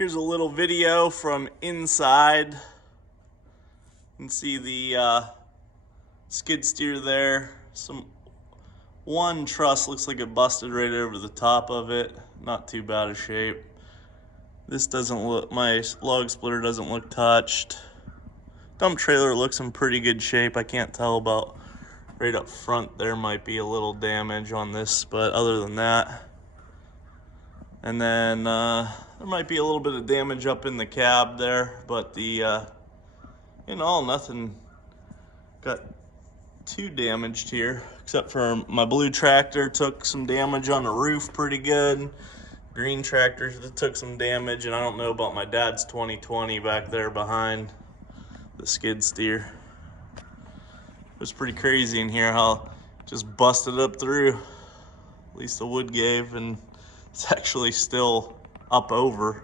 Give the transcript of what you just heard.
Here's a little video from inside. You can see the skid steer there. One truss looks like it busted right over the top of it. Not too bad a shape. This doesn't look, my log splitter doesn't look touched. Dump trailer looks in pretty good shape. I can't tell about right up front. There might be a little damage on this, but other than that. And then there might be a little bit of damage up in the cab there, but in all, nothing got too damaged here, except for my blue tractor took some damage on the roof pretty good. Green tractors that took some damage, and I don't know about my dad's 2020 back there behind the skid steer. It was pretty crazy in here how it just busted up through. At least the wood gave, and it's actually still up over.